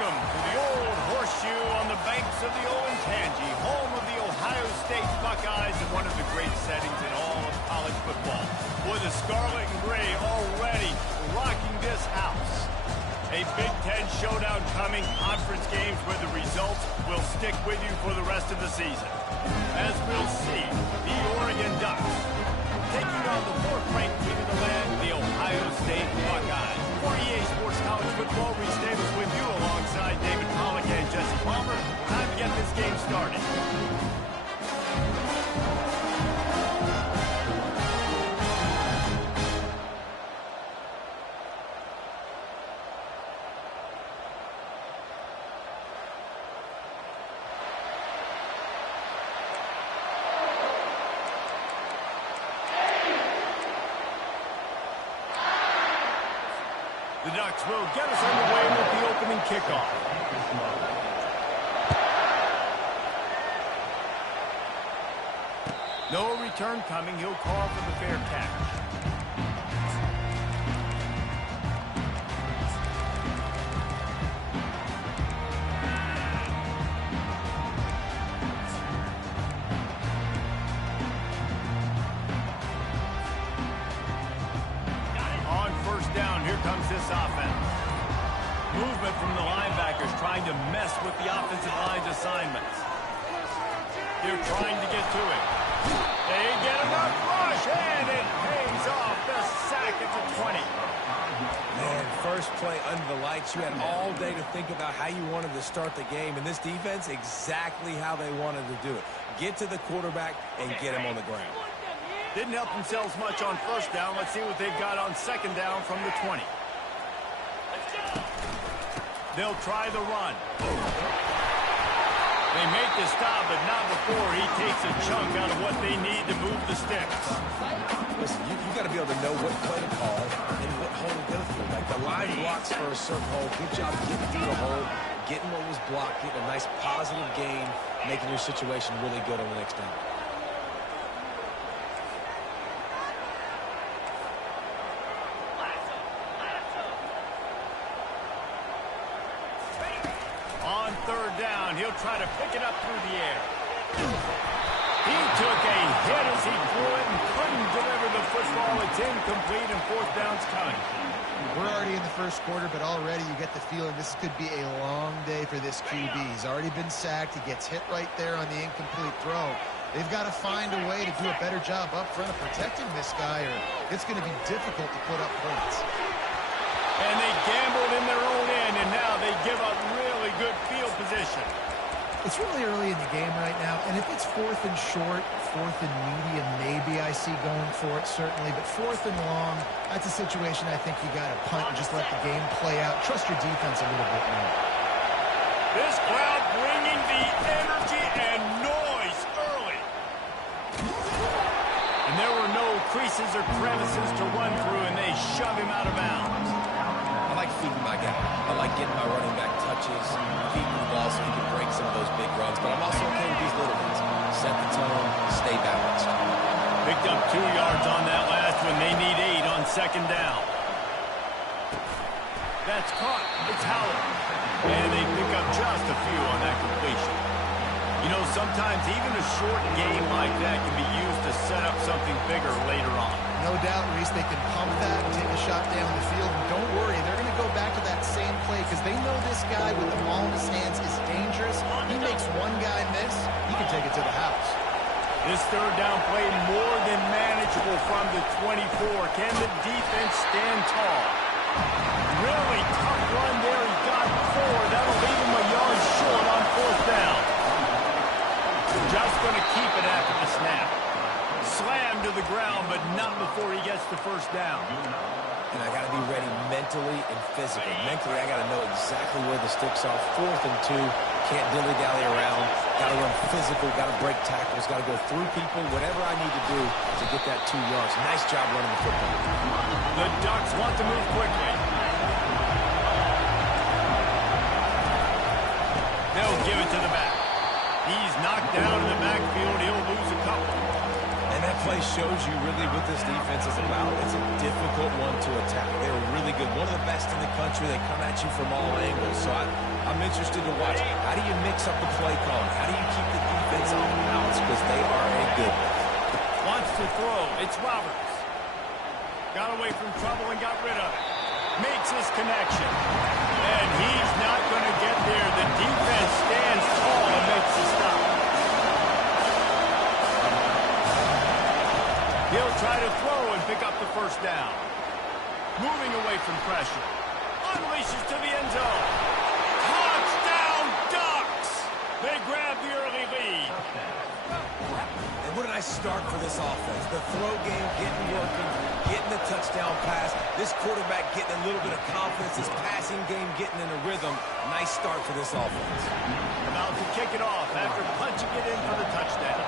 Welcome to the old horseshoe on the banks of the Olentangy, home of the Ohio State Buckeyes and one of the great settings in all of college football. With the scarlet and gray already rocking this house. A Big Ten showdown coming, conference games where the results will stick with you for the rest of the season. As we'll see, the Oregon Ducks taking on the fourth-ranked team in the land, the Ohio State Buckeyes. For EA Sports College Football, Reese Davis with you alongside David Pollack and Jesse Palmer. Time to get this game started. The Ducks will get us underway with the opening kickoff. No return coming. He'll call for the fair catch. Comes this offense. Movement from the linebackers trying to mess with the offensive line's assignments. They're trying to get to it. They get enough rush, and it pays off. The sack at the 20. Man, first play under the lights. You had all day to think about how you wanted to start the game, and this defense, exactly how they wanted to do it. Get to the quarterback and get him on the ground. Didn't help themselves much on first down. Let's see what they've got on second down from the 20. They'll try the run. They make the stop, but not before he takes a chunk out of what they need to move the sticks. Listen, you got to be able to know what play to call and what hole to go through. Like the line blocks for a certain hole. Good job getting through the hole, getting what was blocked, getting a nice positive gain, making your situation really good on the next down. On third down, he'll try to pick it up through the air. He took a hit as he threw it and couldn't deliver the football. It's incomplete and fourth down's coming. We're already in the first quarter, but already you get the feeling this could be a long day for this QB. He's already been sacked. He gets hit right there on the incomplete throw. They've got to find a way to do a better job up front of protecting this guy, or it's going to be difficult to put up points. And they gambled in their own end, and now they give up really good field position. It's really early in the game right now, and if it's fourth and short, fourth and medium, maybe I see going for it, certainly. But fourth and long, that's a situation I think you got to punt and just let the game play out. Trust your defense a little bit more. This crowd bringing the energy and noise early. And there were no creases or crevices to run through, and they shove him out of bounds. I like feeding my guy. I like getting my running back touches, feeding the ball so he can break some of those big runs. But I'm also okay with these little ones. Set the tone, stay balanced. Picked up 2 yards on that last one. They need 8 on second down. That's caught. It's Howell. And they pick up just a few on that completion. You know, sometimes even a short game like that can be used to set up something bigger later on. No doubt, Reese, they can pump that and take a shot down the field. And don't worry, they're going to go back to that same play because they know this guy with the ball in his hands is dangerous. He makes one guy miss, he can take it to the house. This third down play more than manageable from the 24. Can the defense stand tall? Really tough run there. He got 4. That'll leave him a yard short on fourth down. Just going to keep it after the snap. Slammed to the ground, but not before he gets the first down. And I got to be ready mentally and physically. Mentally, I got to know exactly where the sticks are. Fourth and 2, can't dilly-dally around. Got to run physical, got to break tackles, got to go through people, whatever I need to do to get that 2 yards. Nice job running the football. The Ducks want to move quickly. They'll give it to the back. He's knocked down in the backfield. He'll lose a couple. And that play shows you really what this defense is about. It's a difficult one to attack. They're really good. One of the best in the country. They come at you from all angles. So I'm interested to watch. How do you mix up the play calling? How do you keep the defense on balance? Because they are a good one. Wants to throw. It's Roberts. Got away from trouble and got rid of it. Makes his connection. And he's not going to get there. The defense stands tall and makes the stop. He'll try to throw and pick up the first down. Moving away from pressure. Unleashes to the end zone. Touchdown Ducks! They grab the early lead. And what a nice start for this offense. The throw game getting working, getting the touchdown pass. This quarterback getting a little bit of confidence. This passing game getting in a rhythm. Nice start for this offense. About to kick it off after punching it in for the touchdown.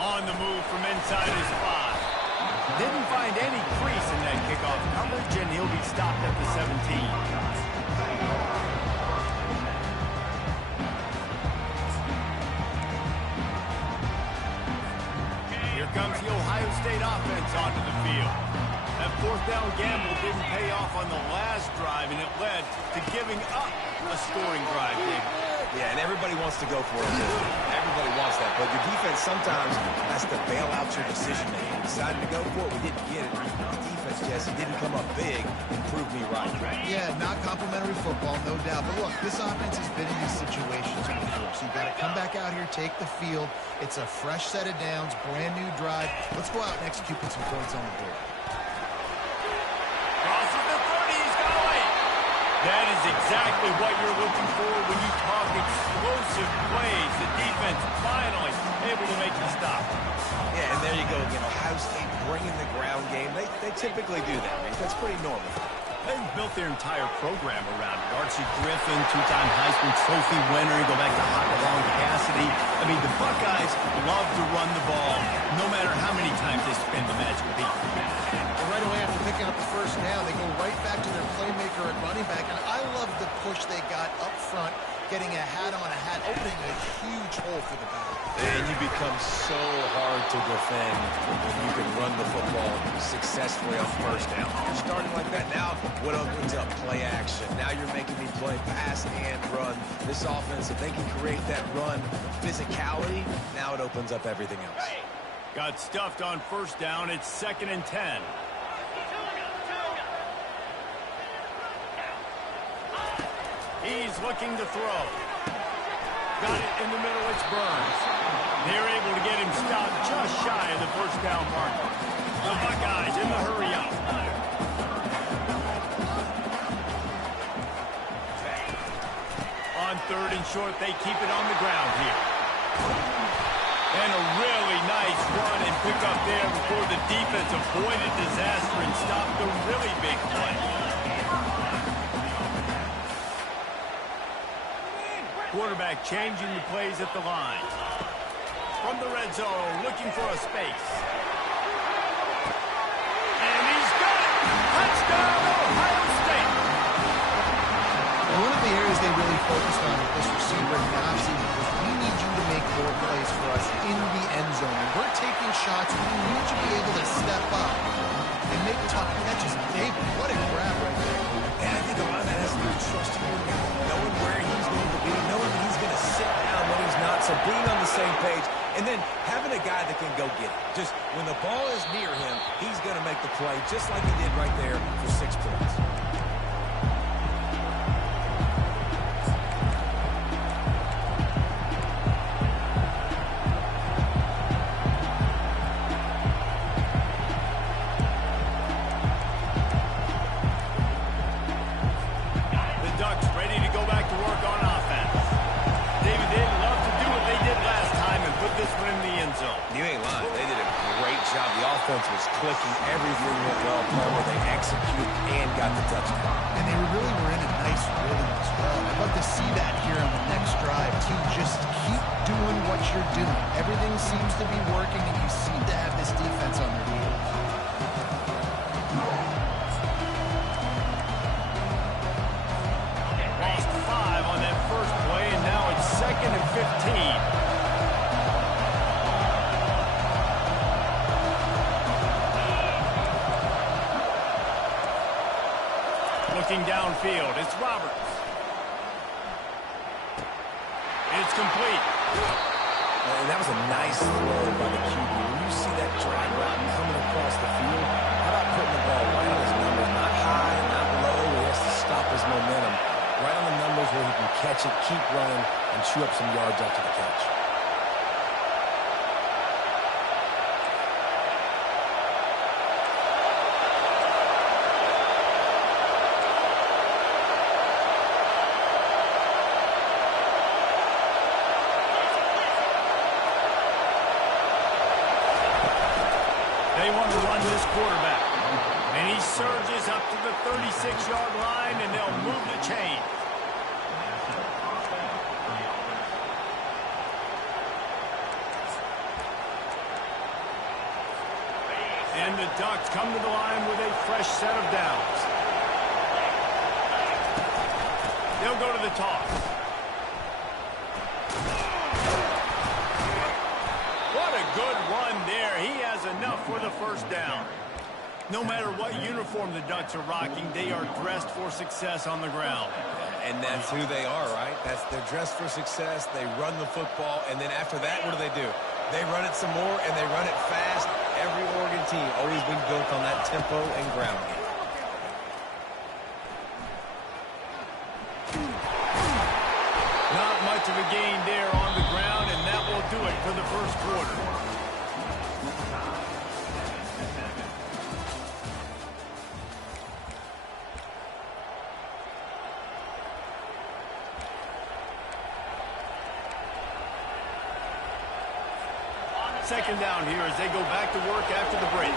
On the move from inside his 5. Didn't find any crease in that kickoff coverage, and he'll be stopped at the 17. Comes the Ohio State offense onto the field. That fourth down gamble didn't pay off on the last drive, and it led to giving up a scoring drive, David. Yeah, and everybody wants to go for it. Everybody wants that, but your defense sometimes has to bail out your decision making. Decided to go for it, we didn't get it. The defense, Jesse, didn't come up big and prove me right. Yeah, not complimentary football, no doubt. But look, this offense has been in these situations before, so you got to come back out here, take the field. It's a fresh set of downs, brand new drive. Let's go out and execute, put some points on the board. Crosses the 30, he's got away. That is exactly what you're looking for when you talk explosive plays. The defense finally able to make the stop. Yeah, and there you go again. Ohio State bringing the ground game. They typically do that, man. That's pretty normal. They've built their entire program around it. Archie Griffin, two-time Heisman Trophy winner. You go back to Hopalong Cassidy. I mean, the Buckeyes love to run the ball, no matter how many times they spin the magic beat. And right away after picking up the first down, they go right back to their playmaker at running back. And I love the push they got up front, getting a hat on a hat, opening a huge hole for the back. And you become so hard to defend when you can run the football successfully on first down. You're starting like that. Now, what opens up? Play action. Now you're making me play pass and run. This offense, if they can create that run physicality, now it opens up everything else. Got stuffed on first down. It's 2nd and 10. He's looking to throw. Got it in the middle. It's Burns. They're able to get him stopped just shy of the first down marker. The Buckeyes in the hurry up. On 3rd and short, they keep it on the ground here. And a really nice run and pick up there before the defense avoided disaster and stopped the really big play. Quarterback changing the plays at the line. From the red zone, looking for a space. And he's got it! Touchdown, Ohio State! One of the areas they really focused on with this receiver in the offseason was we need you to make more plays for us in the end zone. And we're taking shots. We need you to be able to step up and make tough catches. David, what a grab right there. And I think a lot of that has to do with trusting your guy, knowing where he's going to be, knowing that he's going to sit down when he's not. So being on the same page, and then having a guy that can go get it. Just when the ball is near him, he's going to make the play, just like he did right there for 6 points. Was clicking, everything went well. Palmer, they executed and got the touchdown. And they really were in a nice rhythm as well. I'd love to see that here on the next drive, too. Just keep doing what you're doing. Everything seems to be working, and you seem to have this defense on their heels. Lost 5 on that first play, and now it's 2nd and 15. Looking downfield, it's Roberts. It's complete. And that was a nice throw by the QB. When you see that drag route coming across the field, how about putting the ball right on his numbers? Not high, not low, where he has to stop his momentum. Right on the numbers where he can catch it, keep running, and chew up some yards after the catch. They want to run this quarterback. And he surges up to the 36-yard line, and they'll move the chain. And the Ducks come to the line with a fresh set of downs. They'll go to the toss. What a good run there. He has enough for the first down. No matter what uniform the Ducks are rocking, they are dressed for success on the ground. And that's who they are, right? They're dressed for success. They run the football, and then after that, what do? They run it some more, and they run it fast. Every Oregon team always been built on that tempo and ground game. Not much of a gain there on the ground, and that will do it for the first quarter. Second down here as they go back to work after the break.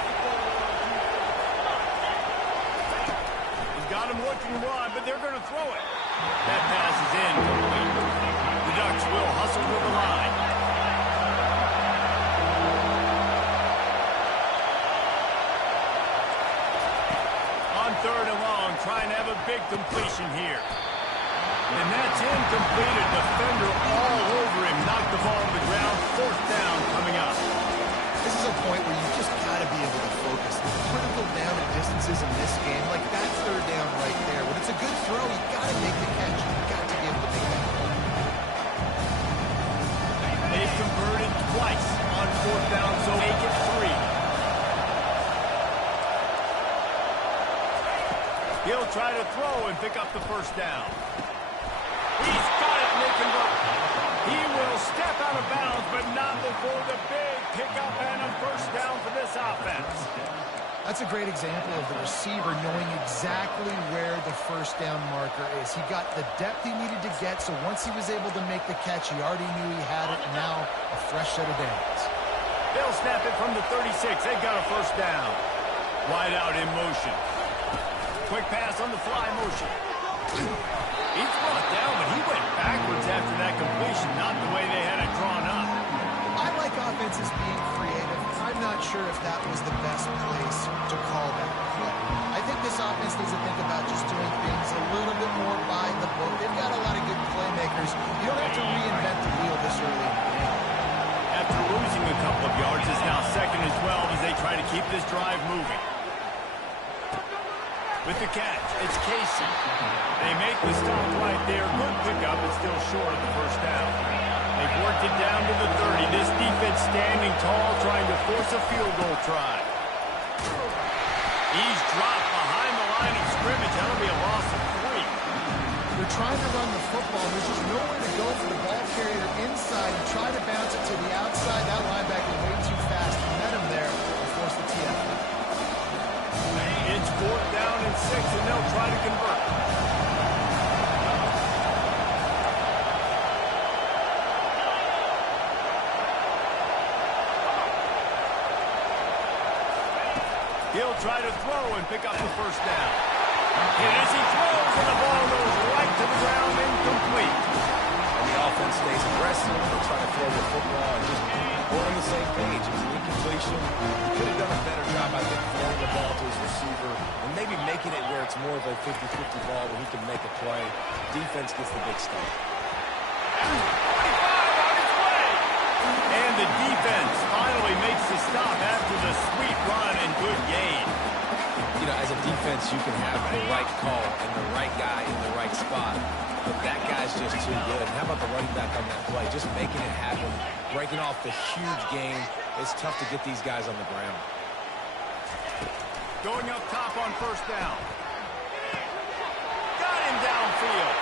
He's got him looking wide, but they're going to throw it. That pass is in. The Ducks will hustle to the line. On third and long, trying to have a big completion here. And that's incomplete. A defender all over him. Knocked the ball on the ground. Fourth down coming up. This is a point where you just got to be able to focus. Critical down and distances in this game, like that's third down right there. When it's a good throw, you got to make the catch. You got to be able to make that play. They've converted twice on fourth down, so make it 3. He'll try to throw and pick up the first down. He's got it, and they convert. He will step out of bounds, but not before the big pickup and a first down for this offense. That's a great example of the receiver knowing exactly where the first down marker is. He got the depth he needed to get, so once he was able to make the catch, he already knew he had it. Now, a fresh set of downs. They'll snap it from the 36. They've got a first down. Wide out in motion. Quick pass on the fly motion. He's brought down, but he went backwards after that completion, not the way they had it drawn up. I like offenses being creative. I'm not sure if that was the best place to call that play. I think this offense needs to think about just doing things a little bit more by the book. They've got a lot of good playmakers. You don't have to reinvent the wheel this early in the game. After losing a couple of yards, it's now 2nd and 12 as they try to keep this drive moving. With the catch, it's Casey. They make the stop right there. Good pickup, but still short of the first down. They've worked it down to the 30. This defense standing tall, trying to force a field goal try. He's dropped behind the line of scrimmage. That'll be a loss of 3. They're trying to run the football. There's just nowhere to go for the ball carrier inside. You try to bounce it to the outside. That linebacker way too fast. He met him there and forced the TF. It's 4th down and 6, and they'll try to convert. He'll try to throw and pick up the first down. And as he throws, and the ball goes right to the ground, incomplete. And the offense stays aggressive. They're trying to throw the football and just go on the same page. It was an incompletion. He could have done a better job, I think, throwing the ball to his receiver and maybe making it where it's more of a 50-50 ball where he can make a play. Defense gets the big stop. 45 on his way. And the defense finally makes the stop after the sweet run and good gain. You know, as a defense, defense, you can have the right call and the right guy in the right spot. But that guy's just too good. And how about the running back on that play? Just making it happen, breaking off the huge game. It's tough to get these guys on the ground. Going up top on first down. Got him downfield.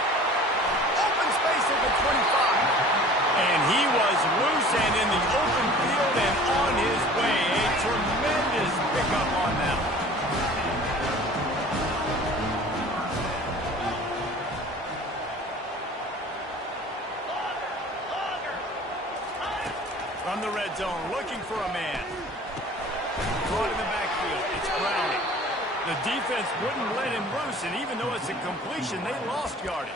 Open space at the 25. And he was loose and in the open field and on his way. A tremendous pickup on them. From the red zone, looking for a man. Caught in the backfield. It's Browning. The defense wouldn't let him loose, and even though it's a completion, they lost yardage.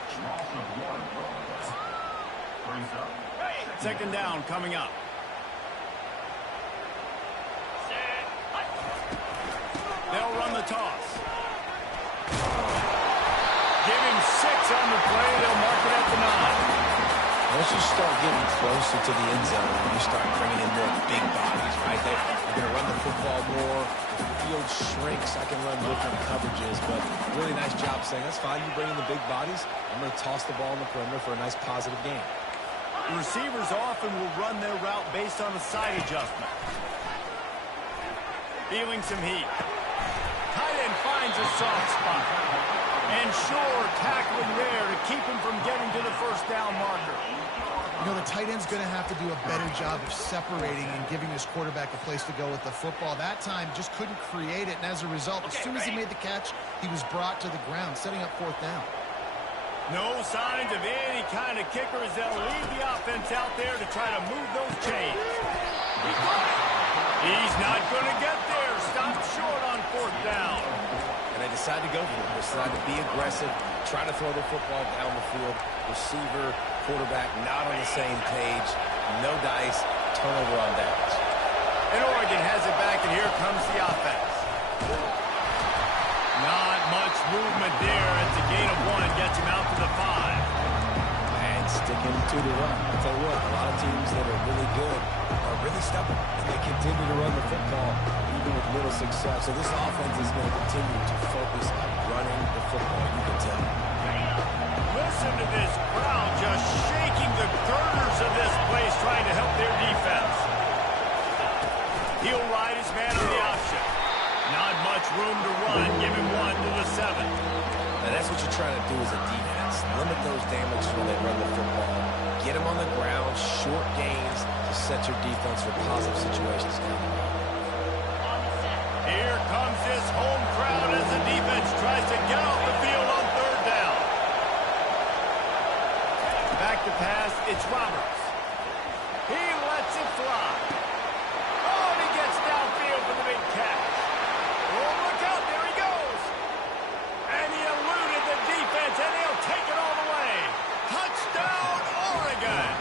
Second down coming up. They'll run the toss. Give him 6 on the play. They'll mark it at the 9. Once you start getting closer to the end zone, you start bringing in more big bodies, right? They're going to run the football more. The field shrinks. I can run different coverages, but really nice job saying, that's fine. You bring in the big bodies. I'm going to toss the ball in the perimeter for a nice positive game. The receivers often will run their route based on a side adjustment. Feeling some heat. Tight end finds a soft spot. And Shore tackling there to keep him from getting to the first down marker. You know, the tight end's going to have to do a better job of separating and giving his quarterback a place to go with the football. That time just couldn't create it, and as a result, as soon as he made the catch, he was brought to the ground, setting up fourth down. No signs of any kind of kicker as they'll lead the offense out there to try to move those chains. He's not going to get there. Stopped short on fourth down. And they decide to go for it. They decide to be aggressive, try to throw the football down the field. Receiver, quarterback, not on the same page. No dice, turnover on downs. And Oregon has it back, and here comes the offense. Not much movement there. It's a gain of 1. Gets him out to the 5. And sticking to the run. I'll tell you what, a lot of teams that are really good are really stubborn. And they continue to run the football even with little success. So this offense is going to continue to focus on running the football. You can tell. Listen to this crowd just shaking the girders of this place trying to help their defense. He'll ride his man on the option. Not much room to run. Give him 1 to the 7. Now that's what you're trying to do as a defense. Limit those damages when they run the football. Get them on the ground, short gains to set your defense for positive situations down the road. Here comes this home crowd as the defense tries to get off the field on third down. Back to pass, it's Roberts. He lets it fly. Oh, and he gets downfield for the big catch. Oh, look out, there he goes. And he eluded the defense, and he'll take it all the way. Touchdown, Oregon.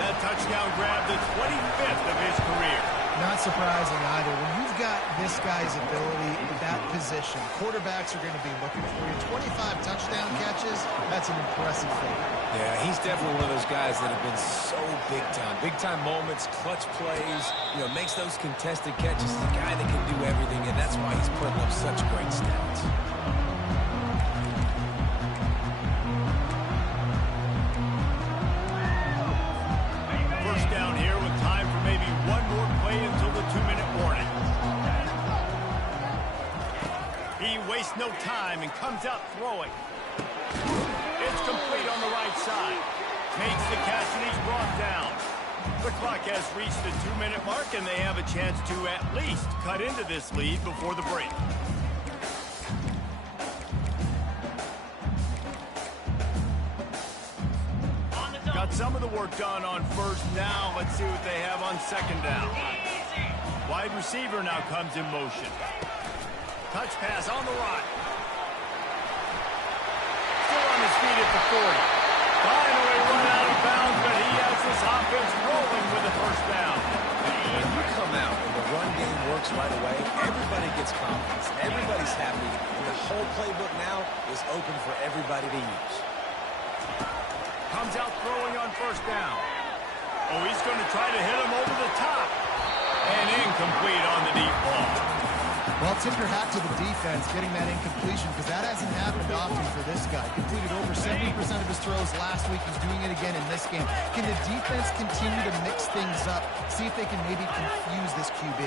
That touchdown grabbed the 25th of his career. Not surprising either. When you've got this guy's ability in that position, quarterbacks are going to be looking for you. 25 touchdown catches, that's an impressive thing. Yeah, he's definitely one of those guys that have been so big time. Big time moments, clutch plays, makes those contested catches. He's a guy that can do everything, and that's why he's putting up such great stats. First down here with time for maybe one more play until the 2-minute warning. He wastes no time and comes out throwing. It's complete on the right side. Makes the catch and he's brought down. The clock has reached the 2-minute mark, and they have a chance to at least cut into this lead before the break. Got some of the work done on first down. Let's see what they have on second down. Wide receiver now comes in motion. Touch pass on the right. Still on his feet at the 40. Finally run out of bounds, but he has this offense rolling with the first down. When you come out and the run game works right away, everybody gets confidence. Everybody's happy. And the whole playbook now is open for everybody to use. Comes out throwing on first down. Oh, he's going to try to hit him over the top. And incomplete on the deep ball. Well, tip your hat to the defense getting that incompletion because that hasn't happened often for this guy. Completed over 70% of his throws last week. He's doing it again in this game. Can the defense continue to mix things up? See if they can maybe confuse this QB.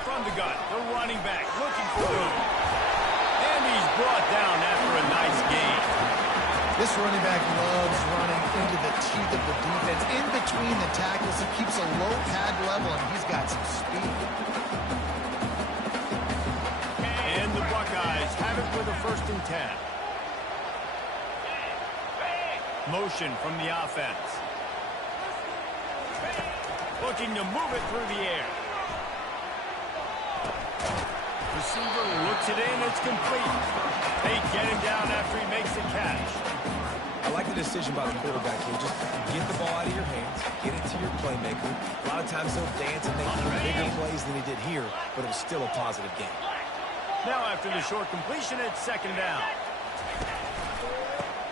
From the gun, the running back looking for room. And he's brought down after a nice gain. This running back loves running into the teeth of the defense. In between the tackles, he keeps a low pad level, and he's got some speed. And the Buckeyes have it with a 1st and 10. Motion from the offense. Looking to move it through the air. Receiver looks it in, it's complete. They get him down after he makes the catch. I like the decision by the quarterback here. Just get the ball out of your hands, get it to your playmaker. A lot of times he'll dance and make bigger plays than he did here, but it was still a positive game. Now after the short completion, it's 2nd down.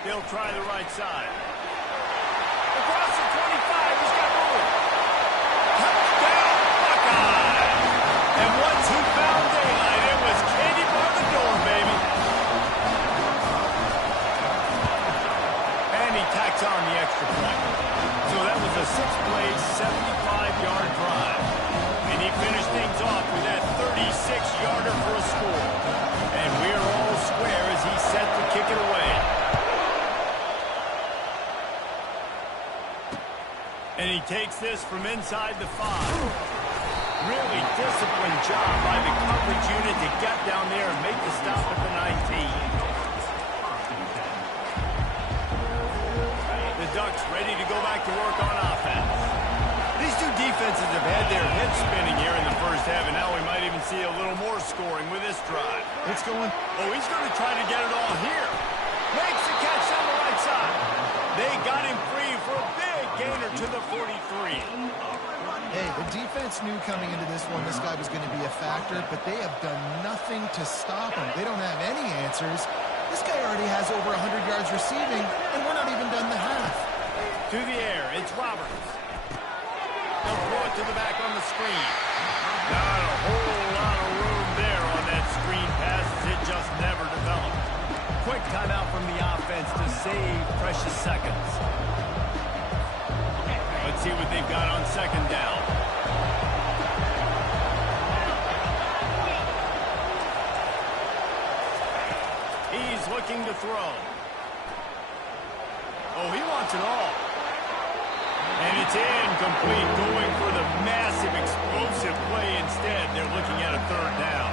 They'll try the right side. Across the 25, he's got room. Touchdown, Buckeyes! And once he found daylight, it was candy bar the door, baby. And he tacks on the extra point. So that was a 6-play, 75-yard drive. And he finished things off with that 36-yarder for a score. And we're all square as he's set to kick it away. And he takes this from inside the 5. Really disciplined job by the coverage unit to get down there and make the stop at the 19. The Ducks ready to go back to work on offense. These two defenses have had their heads spinning here in the first half, and now we might even see a little more scoring with this drive. It's going. Oh, he's going to try to get it all here. Makes the catch on the right side. They got him free for a big gainer to the 43. Hey, the defense knew coming into this one this guy was going to be a factor, but they have done nothing to stop him. They don't have any answers. This guy already has over 100 yards receiving, and we're not even done the half. To the air, it's Roberts. They'll throw it to the back on the screen. Not a whole lot of room there on that screen pass as it just never developed. Quick timeout from the offense to save precious seconds. Let's see what they've got on 2nd down. He's looking to throw. Oh, he wants it all. And it's incomplete, going for the massive explosive play instead. They're looking at a 3rd down.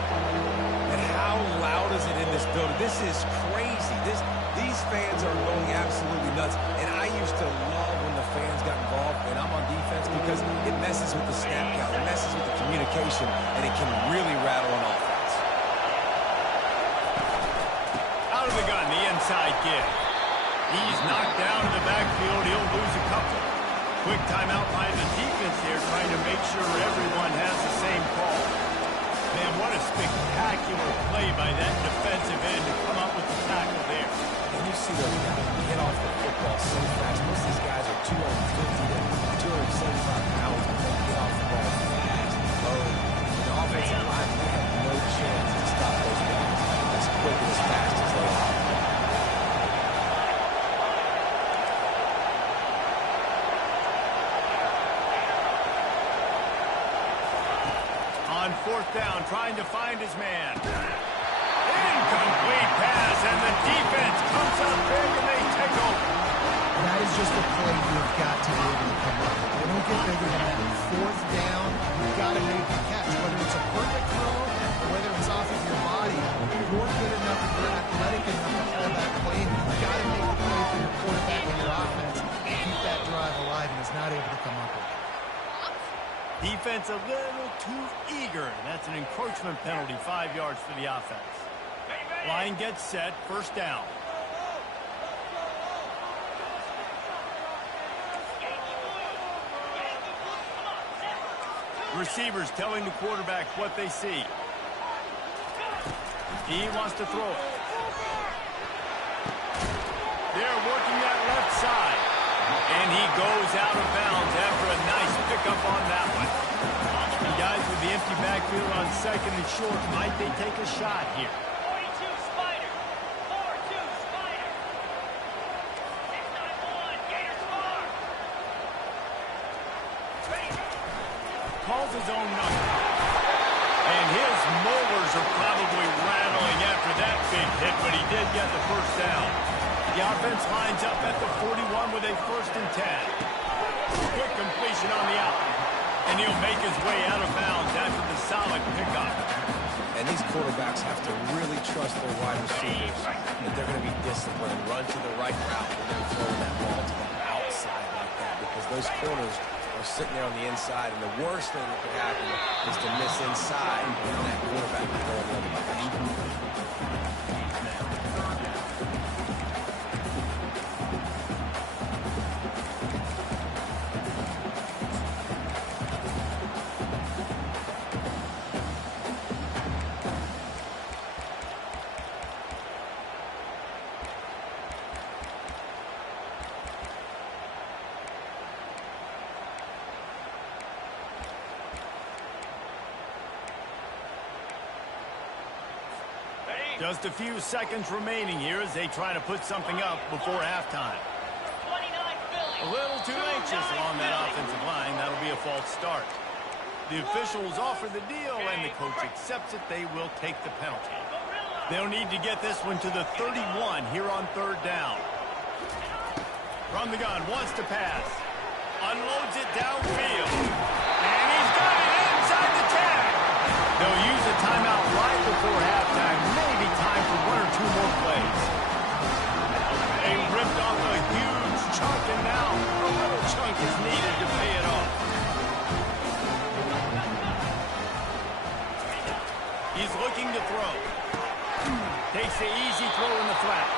And how loud is it in this building? This is crazy. These fans are going absolutely nuts. And I used to love when the fans got involved, and I'm on defense because it messes with the snap count, it messes with the communication, and it can really rattle an offense. Out of the gun, the inside kid. He's knocked down in the backfield. He'll lose a couple. Quick timeout by the defense there, trying to make sure everyone has the same call. Man, what a spectacular play by that defensive end to come up with the tackle there. And you see those guys get off the football so fast. Most of these guys are 250 to 275 pounds, but they get off the ball fast and low. The offensive line, they have no chance to stop those guys as quick and as fast as they are. On 4th down, trying to find his man. Incomplete pass, and the defense comes up big, and they take over. That is just a play you've got to be able to come up with. They don't get bigger than that. 4th down, you've got to make the catch. Whether it's a perfect throw or whether it's off of your body, you're good enough, you're athletic enough to call that play. You've got to make the play for your quarterback and your offense to keep that drive alive, and is not able to come up with it. Defense a little too eager. That's an encroachment penalty, 5 yards for the offense. Line gets set, 1st down. Receivers telling the quarterback what they see. He wants to throw it. They're working that left side. And he goes out of bounds after a nice pickup on that one. And guys, with with the empty backfield on second and short. Might they take a shot here? 42 Spider. 4-2 Spider. 691 Gators Farm. Calls his own number. And his molars are probably rattling after that big hit, but he did get the first down. The offense lines up at the 41 with a 1st and 10. Quick completion on the out. And he'll make his way out of bounds after the solid pickup. And these quarterbacks have to really trust their wide receivers that they're going to be disciplined, run to the right route, and then throw that ball to the outside like that, because those corners are sitting there on the inside, and the worst thing that could happen is to miss inside, and that quarterback can go in the other direction. Just a few seconds remaining here as they try to put something up before halftime. 29 Philly. A little too anxious along that offensive line. That'll be a false start. The officials offer the deal, and the coach accepts it. They will take the penalty. They'll need to get this one to the 31 here on 3rd down. From the gun, wants to pass. Unloads it downfield. And he's got it inside the 10. They'll use a timeout right before halftime. Maybe time for 1 or 2 more plays. They ripped off a huge chunk, and now a little chunk is needed to pay it off. He's looking to throw. Takes the easy throw in the flat.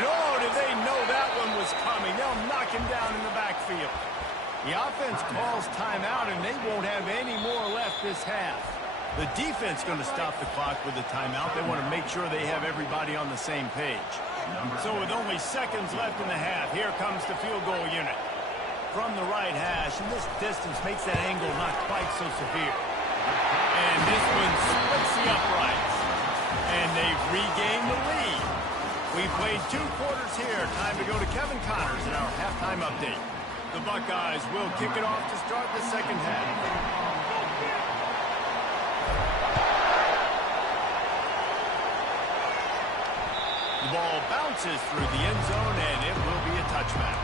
And oh, did they know that one was coming. They'll knock him down in the backfield. The offense calls timeout, and they won't have any more left this half. The defense going to stop the clock with a timeout. They want to make sure they have everybody on the same page. So with only seconds left in the half, here comes the field goal unit. From the right hash, and this distance makes that angle not quite so severe. And this one splits the uprights. And they've regained the lead. We played 2 quarters here. Time to go to Kevin Connors in our halftime update. The Buckeyes will kick it off to start the second half. The ball bounces through the end zone, and it will be a touchback.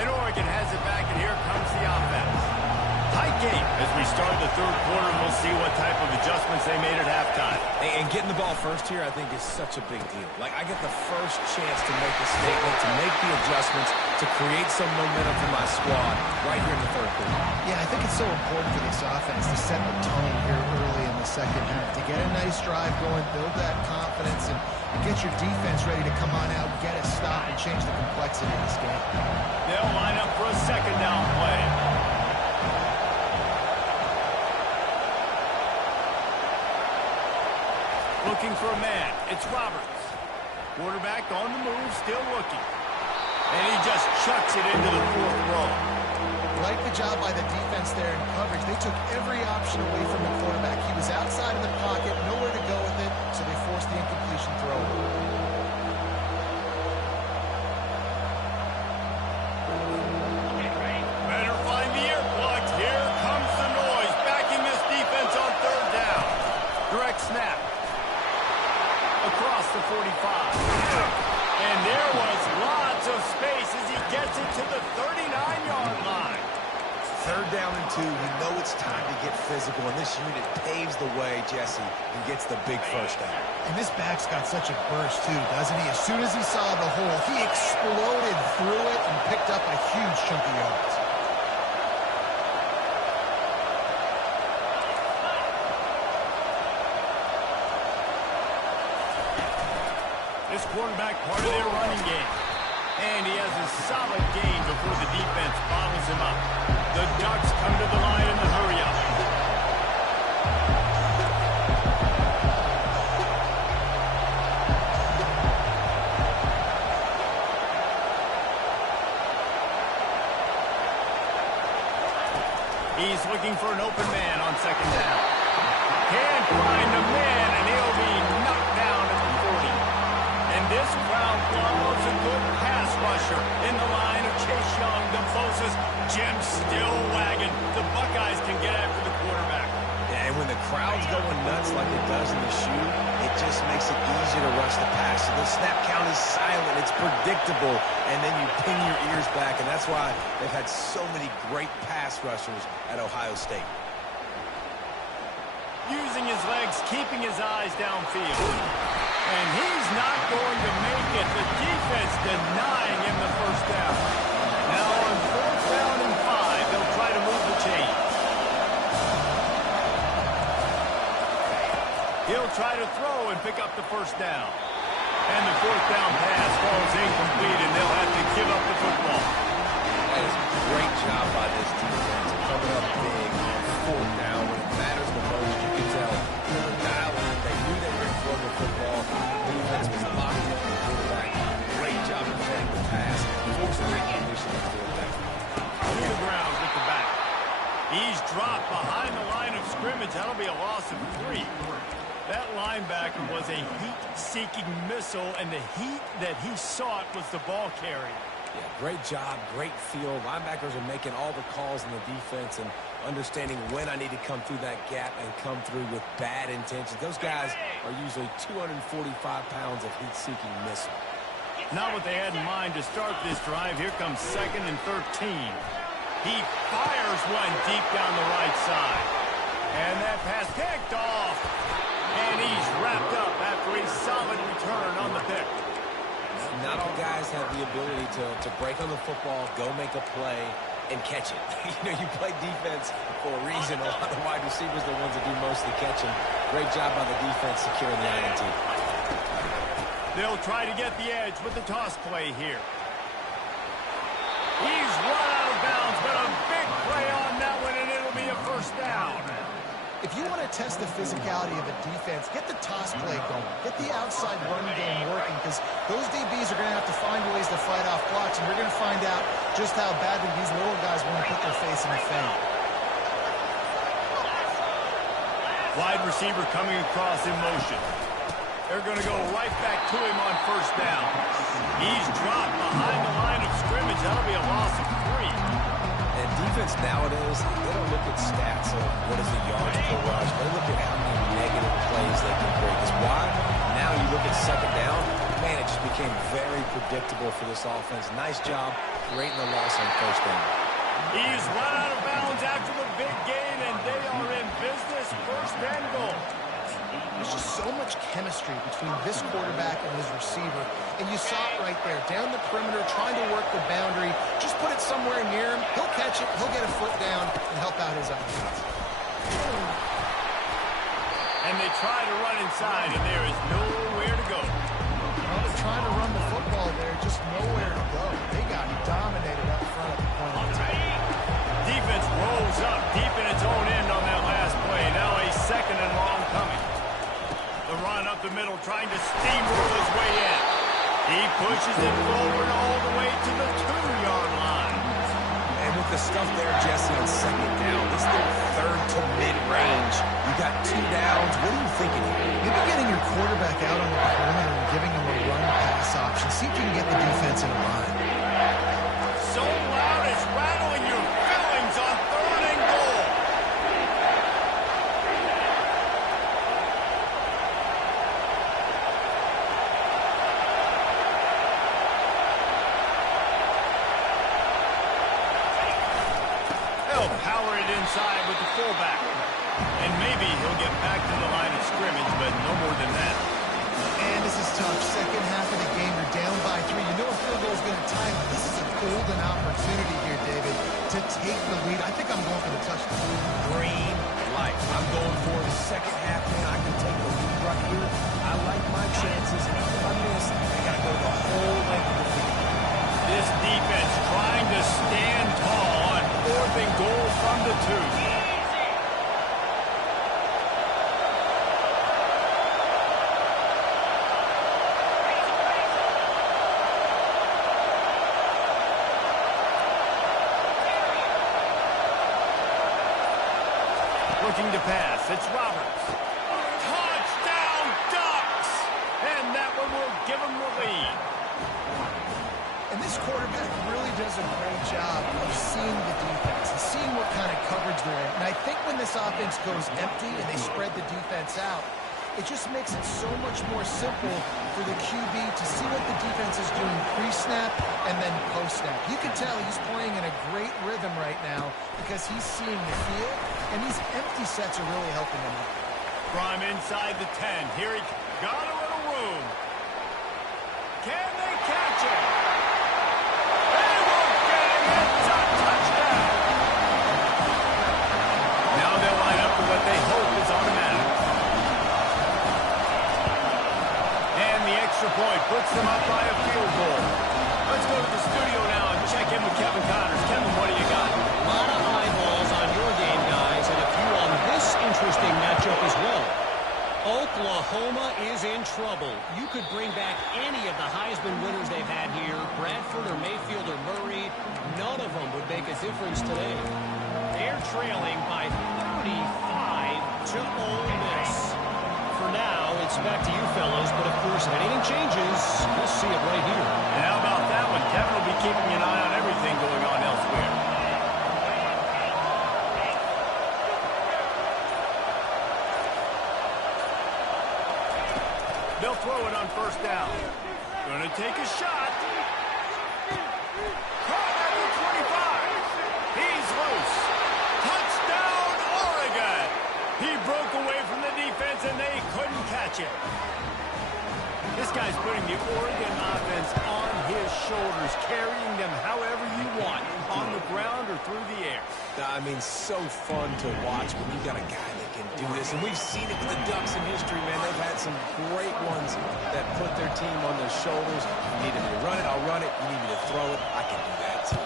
And Oregon has it back, and here comes the offense. Tight game as we start the 3rd quarter, and we'll see what type of adjustments they made at halftime. And getting the ball first here, I think, is such a big deal. Like, I get the first chance to make a statement, to make the adjustments, to create some momentum for my squad right here in the 3rd quarter. Yeah, I think it's so important for this offense to set the tone here early in the second half, to get a nice drive going, build that confidence, and get your defense ready to come on out, get a stop, and change the complexity of this game. They'll line up for a 2nd down play. Looking for a man. It's Roberts. Quarterback on the move, still looking. And he just chucks it into the 4th row. Like the job by the defense there in coverage. They took every option away from the quarterback. He was outside of the pocket, nowhere to go with it, so they forced the incompletion throw. Better find the earplugs. Here comes the noise, backing this defense on 3rd down. Direct snap. Across the 45. And there was lots of space as he gets it to the 39-yard line. 3rd down and 2. You know it's time to get physical, and this unit paves the way, Jesse, and gets the big first down. And this back's got such a burst, too, doesn't he? As soon as he saw the hole, he exploded through it and picked up a huge chunk of yards. This quarterback part of their running game. And he has a solid game before the defense bottles him up. The Ducks come to the line in the He's looking for an open man on second down. Can't find a man, and he'll be knocked down at the 40. And this crowd loves a good pass rusher in the line of Chase Young, the closest. Jim still wagging. The Buckeyes can get after the quarterback. Yeah, and when the crowd's going nuts like it does in the shoe, it just makes it easier to rush the pass. So the snap count is silent. It's predictable, and then you pin your ears back, and that's why they've had so many great pass rushers at Ohio State. Using his legs, keeping his eyes downfield. And he's not going to make it. The defense denying him the first down. Now on 4th down and 5, they'll try to move the chains. He'll try to throw and pick up the first down. And the 4th down pass falls incomplete, and they'll have to give up the football. That is a great job by this defense, coming up big on 4th down. When it matters the most, you can tell they were dialed in. They knew they were going to throw the football. The defense was locked in the quarterback. Great job defending the pass, forcing the condition on 4th down. To the ground with the back. He's dropped behind the line of scrimmage. That'll be a loss of 3. That linebacker was a heat-seeking missile, and the heat that he sought was the ball carrier. Yeah, great job, great feel. Linebackers are making all the calls in the defense and understanding when I need to come through that gap and come through with bad intentions. Those guys are usually 245 pounds of heat-seeking missile. Not what they had in mind to start this drive. Here comes 2nd and 13. He fires one deep down the right side. And that pass picked off. And he's wrapped up after a solid return on the pick. Not all guys have the ability to break on the football, go make a play, and catch it. You play defense for a reason. A lot of the wide receivers are the ones that do most of the catching. Great job by the defense securing the INT. They'll try to get the edge with the toss play here. He's run out of bounds, but a big play on that one, and it'll be a first down. If you want to test the physicality of a defense, get the toss play going. Get the outside run game working, because those DBs are going to have to find ways to fight off blocks, and you're going to find out just how badly these little guys want to put their face in the feint. Wide receiver coming across in motion. They're going to go right back to him on first down. He's dropped behind the line of scrimmage. That'll be a loss of 3. And defense nowadays, they don't look at stats of what is the yards per rush. They look at how many negative plays they can bring. Because why? Now you look at second down, man, it just became very predictable for this offense. Nice job creating the loss on first down. He's run out of bounds after the big gain, and they are in business. First and goal. There's just so much chemistry between this quarterback and his receiver. And you saw it right there, down the perimeter, trying to work the boundary. Just put it somewhere near him. He'll catch it. He'll get a foot down and help out his offense. And they try to run inside, and there is nowhere to go. Well, they're trying to run the football there, just nowhere to go. They got dominated up front at the point of attack. Defense rolls up deep in its own end on that last play. Now a 2nd and long coming. The run up the middle, trying to steamroll his way in. He pushes it forward all the way to the 2-yard line. And with the stuff there, Jesse, on second down, this is their 3rd to mid-range. You got 2 downs. What are you thinking here? Maybe getting your quarterback out on the perimeter and giving him a run-pass option. See if you can get the defense in a line. So loud it's rattling your fillings on 3rd and goal. They'll power it inside with the fullback. And maybe he'll get back to the line of scrimmage, but no more than that. And this is tough. Second half of the game, you're down by 3. You know a field goal is going to tie it. This is a golden opportunity here, David, to take the lead. I think I'm going for the touchdown. Green light. I'm going for the second half, man. I can take the lead right here. I like my chances. And if I miss, I got to go the whole length of the field. This defense trying to stand tall on 4th and goal from the 2. Looking to pass. It's Roberts. Touchdown Ducks! And that one will give them the lead. And this quarterback really does a great job of seeing the defense and seeing what kind of coverage they're in. And I think when this offense goes empty and they spread the defense out, it just makes it so much more simple for the QB to see what the defense is doing pre-snap and then post-snap. You can tell he's playing in a great rhythm right now because he's seeing the field, and these empty sets are really helping him out. Prime inside the 10. Here he got a little room. Can they catch him? They won't get him. It's a touchdown. Now they'll line up for what they hope is automatic. And the extra point puts them up by a field goal. Let's go to the studio now and check in with Kevin Connors. Kevin, what do you got? A lot of eyeballs on your game, guys, and a few on this interesting matchup as well. Oklahoma is in trouble. You could bring back any of the Heisman winners they've had here, Bradford or Mayfield or Murray. None of them would make a difference today. They're trailing by 35 to Ole Miss. For now, it's back to you fellows, but of course, if anything changes, we'll see it right here. And how about that one? Kevin will be keeping an eye on everything going on elsewhere. They'll throw it on first down. Gonna take a shot. Caught at the 25. He's loose. Touchdown, Oregon. He broke away from the defense, and they couldn't catch it. This guy's putting the Oregon offense on his shoulders, carrying them however you want, on the ground or through the air. I mean, so fun to watch when you've got a guy that can do this. And we've seen it with the Ducks in history, man. They've had some great ones that put their team on their shoulders. You need me to run it, I'll run it. You need me to throw it, I can do that too.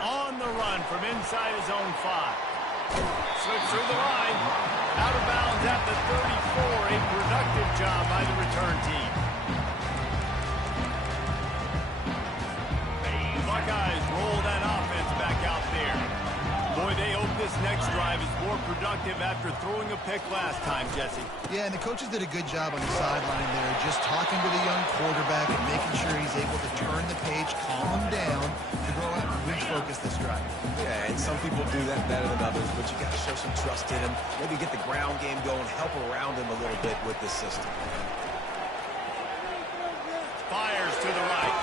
On the run from inside his own 5. Slips through the line. Out of bounds at the 34. A productive job by the return team. Buckeyes roll that offense back out there. Boy, they hope this next drive is more productive after throwing a pick last time, Jesse. Yeah, and the coaches did a good job on the sideline there, just talking to the young quarterback and making sure he's able to turn the page, calm him down, to go out and refocus this drive. Yeah, and some people do that better than others, but you got to show some trust in him. Maybe get the ground game going, help around him a little bit with this system. Fires to the right.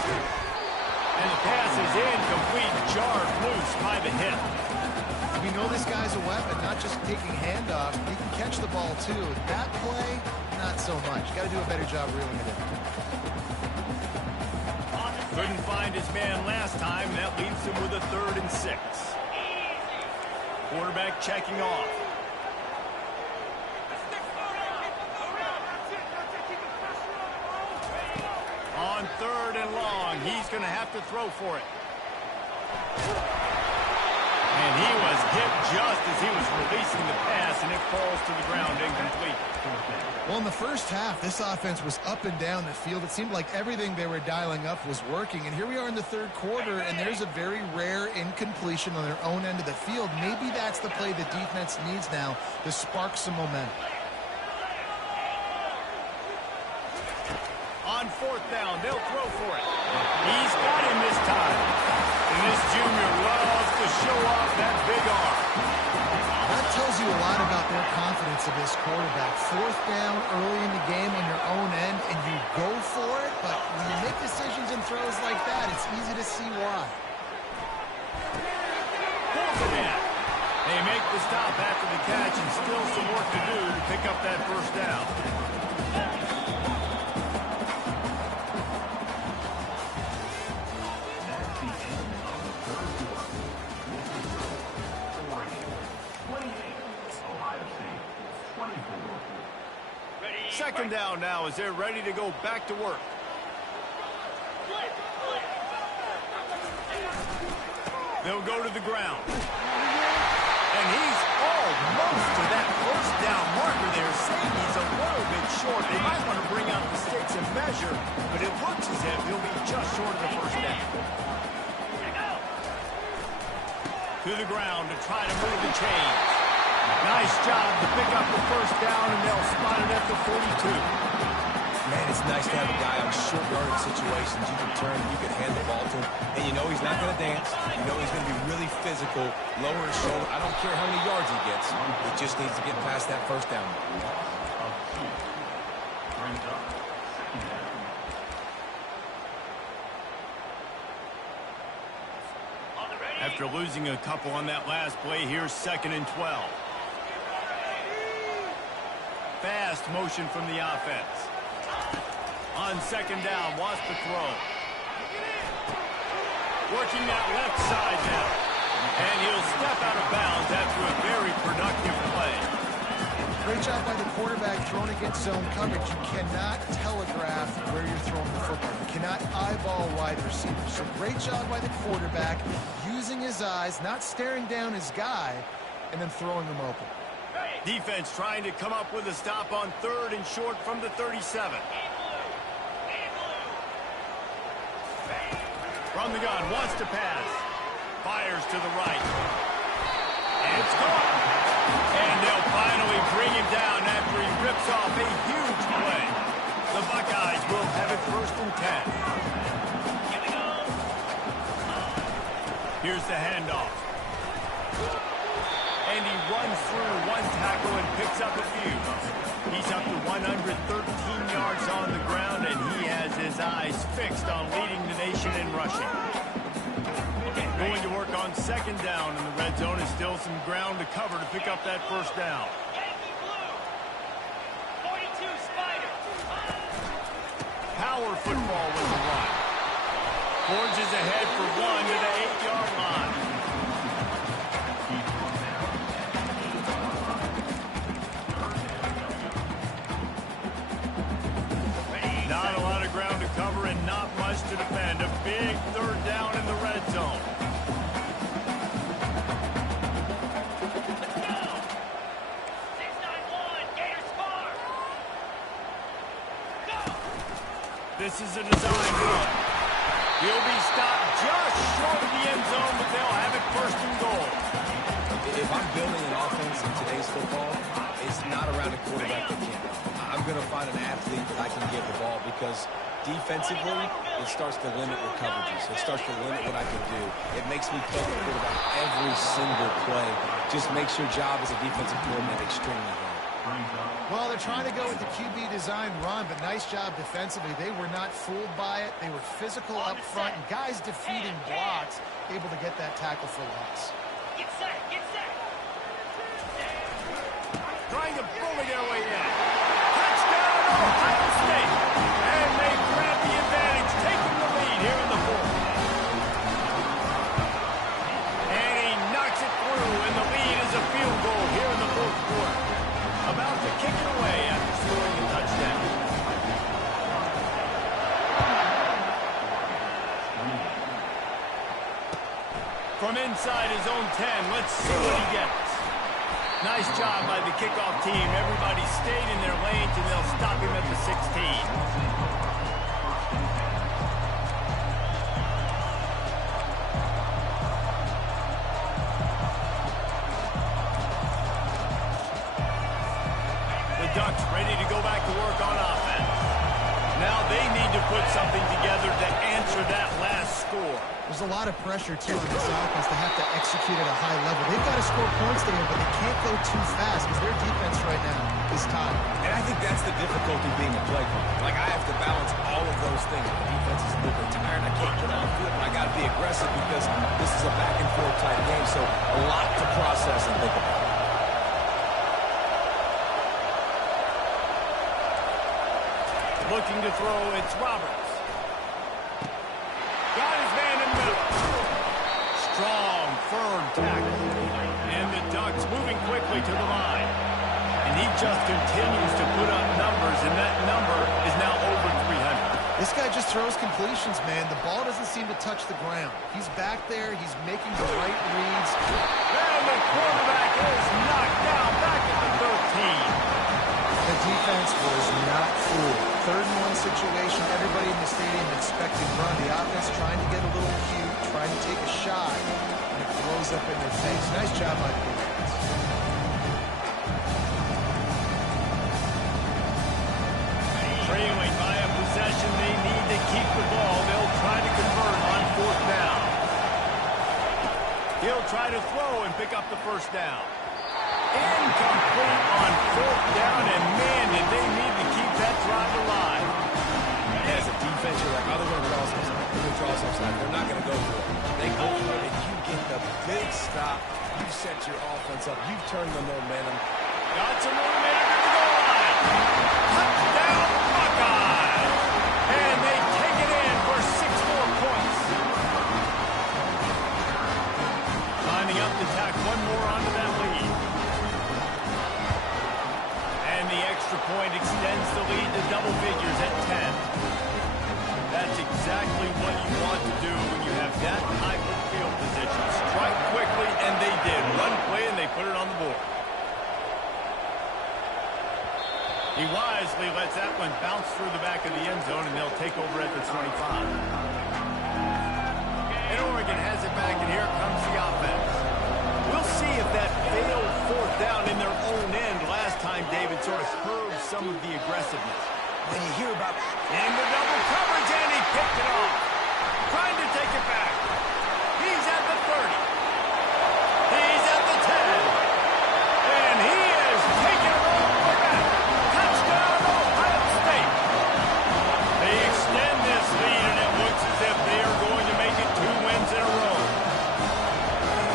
And the pass is incomplete, jarred loose by the hit. We know this guy's a weapon, not just taking handoff. He can catch the ball, too. That play, not so much. Got to do a better job reeling it in. Couldn't find his man last time. That leaves him with a 3rd and 6. Quarterback checking off. On 3rd and long, he's going to have to throw for it. And he was hit just as he was releasing the pass, and it falls to the ground incomplete. Well, in the first half, this offense was up and down the field. It seemed like everything they were dialing up was working. And here we are in the 3rd quarter, and there's a very rare incompletion on their own end of the field. Maybe that's the play the defense needs now to spark some momentum. On 4th down, they'll throw for it. He's got him this time. And this junior loves to show off that big arm. That tells you a lot about their confidence of this quarterback. 4th down early in the game on your own end, and you go for it, but when you make decisions and throws like that, it's easy to see why. Pulls it in. They make the stop after the catch, and still some work to do to pick up that 1st down. Second down now as they're ready to go back to work. They'll go to the ground. And he's almost to that 1st down marker there, saying he's a little bit short. They might want to bring out the sticks and measure, but it looks as if he'll be just short of the 1st down. To the ground to try to move the chains. Nice job to pick up the first down, and they'll spot it at the 42. Man, it's nice to have a guy on short yardage situations. You can turn, you can hand the ball to him, and you know he's not going to dance. You know he's going to be really physical, lower his shoulder. I don't care how many yards he gets. He just needs to get past that first down. After losing a couple on that last play, here's 2nd and 12. Fast motion from the offense. On 2nd down, wants to throw. Working that left side now. And he'll step out of bounds after a very productive play. Great job by the quarterback throwing against zone coverage. You cannot telegraph where you're throwing the football. You cannot eyeball wide receivers. So great job by the quarterback using his eyes, not staring down his guy, and then throwing him open. Defense trying to come up with a stop on 3rd and short from the 37. From the gun, wants to pass. Fires to the right. And it's caught. And they'll finally bring him down after he rips off a huge play. The Buckeyes will have it 1st and 10. Here's the handoff. And he runs through one tackle and picks up a few. He's up to 113 yards on the ground, and he has his eyes fixed on leading the nation in rushing. Going to work on 2nd down, and the red zone is still some ground to cover to pick up that first down. Yankee blue. 42 Spider. Power football with the run. Forges ahead for 1 to the 8-yard line. Not a lot of ground to cover and not much to defend. A big 3rd down in the red zone. This is a design run. He'll be stopped just short of the end zone, but they'll have it 1st and goal. If I'm building an offense in today's football, it's not around a quarterback that can't. I'm going to find an athlete that I can give the ball because defensively, it starts to limit what coverages. It starts to limit what I can do. It makes me play the quarterback every single play. Just makes your job as a defensive coordinator extremely hard. Well, they're trying to go with the QB design run, but nice job defensively. They were not fooled by it. They were physical up front, and guys defeating blocks, able to get that tackle for loss. Get set, get set. Trying to bully their way in. Touchdown, Ohio State. And they grab the advantage, taking the lead here in the 4th. And he knocks it through, and the lead is a field goal here in the 4th quarter. About to kick it away after scoring a touchdown. From inside his own 10, let's see what he gets. Nice job by the kickoff team. Everybody stayed in their lanes, and they'll stop him at the 16. Ducks ready to go back to work on offense. Now they need to put something together to answer that last score. There's a lot of pressure, too, on this offense to have to execute at a high level. They've got to score points today, but they can't go too fast because their defense right now is tired. And I think that's the difficulty being a play caller. Like, I have to balance all of those things. The defense is a little bit tired. I can't get on the field, but I got to be aggressive because this is a back-and-forth type game, so a lot to process and think about. Looking to throw, it's Roberts. Got his man in the middle. Strong, firm tackle. And the Ducks moving quickly to the line. And he just continues to put up numbers, and that number is now over 300. This guy just throws completions, man. The ball doesn't seem to touch the ground. He's back there. He's making the right reads. And the quarterback is knocked down back at the 13. The defense was not fooled. 3rd-and-1 situation, everybody in the stadium expecting run. The offense trying to get a little cute, trying to take a shot, and it blows up in their face. Nice job by the defense. Trailing by a possession, they need to keep the ball. They'll try to convert on 4th down. He'll try to throw and pick up the 1st down. Incomplete on 4th down, and man, did they need to keep that drive alive. As a defense, you're like, oh, they're going to draw something. They're going to draw something. They're not going to go for it. They go for it, and you get the big stop. You set your offense up. You've turned the momentum. Got some room in at the goal line. Touchdown, Buckeyes! And they take it in for 6 more points. Lining up to tack one more onto that lead. And the extra point extends the lead to double figures at 10. That's exactly what you want to do when you have that type of field position. Strike quickly, and they did. Run play, and they put it on the board. He wisely lets that one bounce through the back of the end zone, and they'll take over at the 25. And Oregon has it back, and here comes the offense. We'll see if that failed 4th down in their own end last time, David, sort of curbed some of the aggressiveness. When you hear about In the double coverage, and he picked it off. Trying to take it back. He's at the 30. He's at the 10. And he is taking it all the way back. Touchdown, Ohio State. They extend this lead, and it looks as if they are going to make it 2 wins in a row.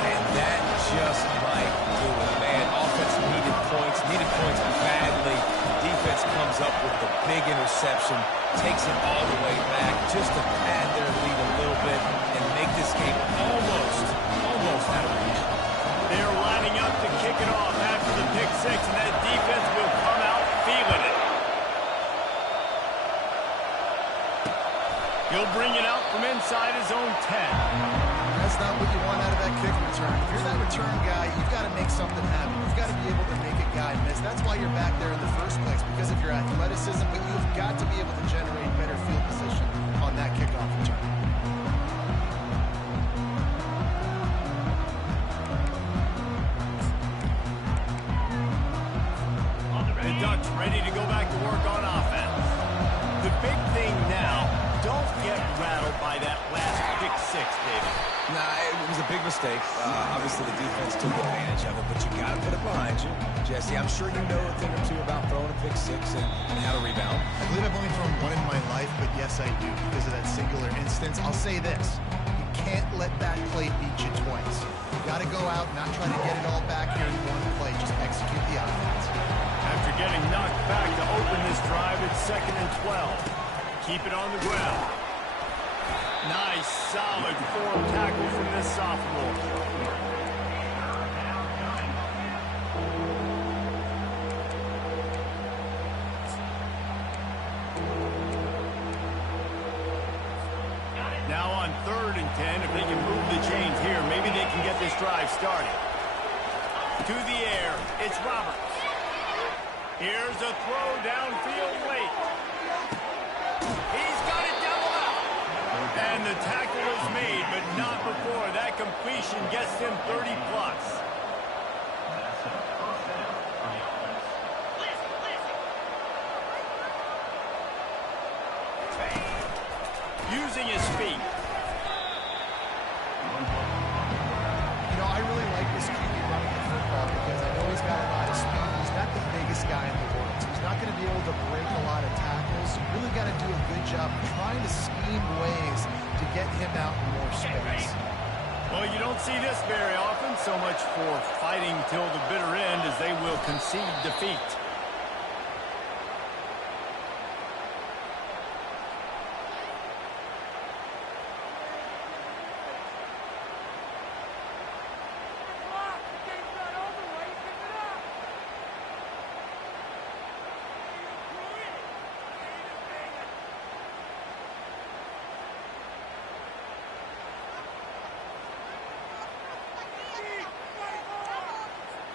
and that just might do it, man. Offense needed points badly. Defense comes up with the big interception, takes it all the way back just to pad their lead a little bit and make this game almost out of reach. They're lining up to kick it off after the pick 6, and that defense will come out feeling it. He'll bring it out from inside his own 10. That's not what you want out of that kick return. If you're that return guy, you've got to make something happen. You've got to be able to make a guy miss. That's why you're back there in the first place, because of your athleticism, but you've got to be able to generate better field position on that kickoff return. The Ducks ready to go back to work on offense. The big thing now, don't get rattled by that last pick 6, David. Nah, it was a big mistake. Obviously, the defense took advantage of it, but you got to put it behind you. Jesse, I'm sure you know a thing or two about throwing a pick 6 and how to rebound. I believe I've only thrown one in my life, but yes, I do, because of that singular instance. I'll say this. You can't let that play beat you twice. You got to go out, not try to get it all back here in one play. Just execute the offense. After getting knocked back to open this drive, it's 2nd and 12. Keep it on the ground. Nice, solid form tackle from this sophomore. Now on 3rd and 10, if they can move the chains here, maybe they can get this drive started. To the air, it's Roberts. Here's a throw downfield late. He's got it down the left. And the tackle is made, but not before. That completion gets him 30+. Using his feet. You know, I really like this QB running the football because I know he's got a lot of speed. He's not the biggest guy in the world, so he's not going to be able to break a lot of tackles. You really got to do a good job trying to scheme ways to get him out in more space. Well, you don't see this very often, so much for fighting till the bitter end as they will concede defeat.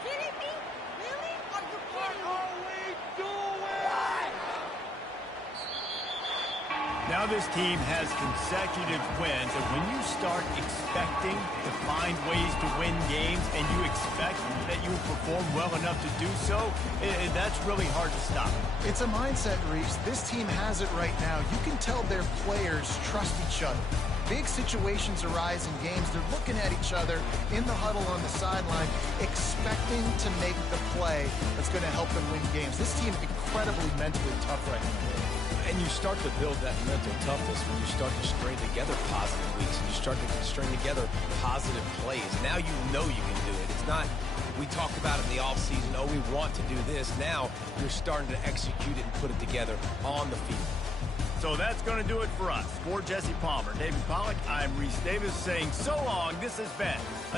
Kidding me? Really? Are you kidding me? Now this team has consecutive wins, and when you start expecting to find ways to win games and you expect that you will perform well enough to do so, that's really hard to stop. It's a mindset, Reese. This team has it right now. You can tell their players trust each other. Big situations arise in games. They're looking at each other in the huddle on the sideline, expecting to make the play that's going to help them win games. This team is incredibly mentally tough right now. And you start to build that mental toughness when you start to string together positive weeks and you start to string together positive plays. Now you know you can do it. It's not, we talked about it in the offseason, oh, we want to do this. Now you're starting to execute it and put it together on the field. So that's going to do it for us. For Jesse Palmer, David Pollack, I'm Reese Davis saying so long. This has been